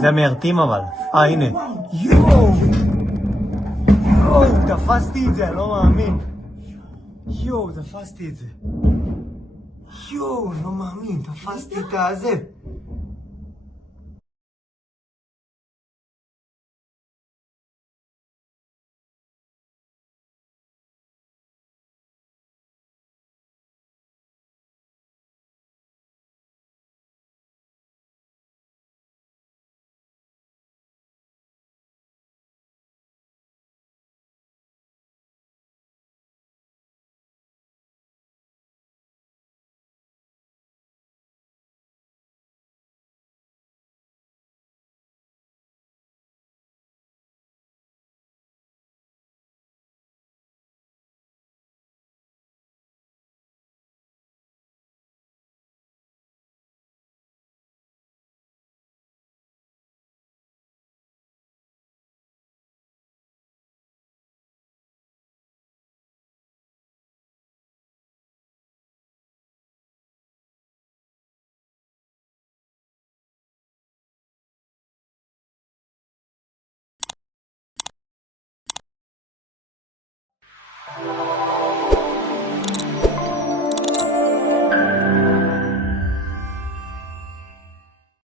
זה המיירטים אבל. הנה. יואו! יואו, תפסתי את זה, אני לא מאמין. יואו, תפסתי את זה. יואו, לא מאמין, תפסתי את הזה.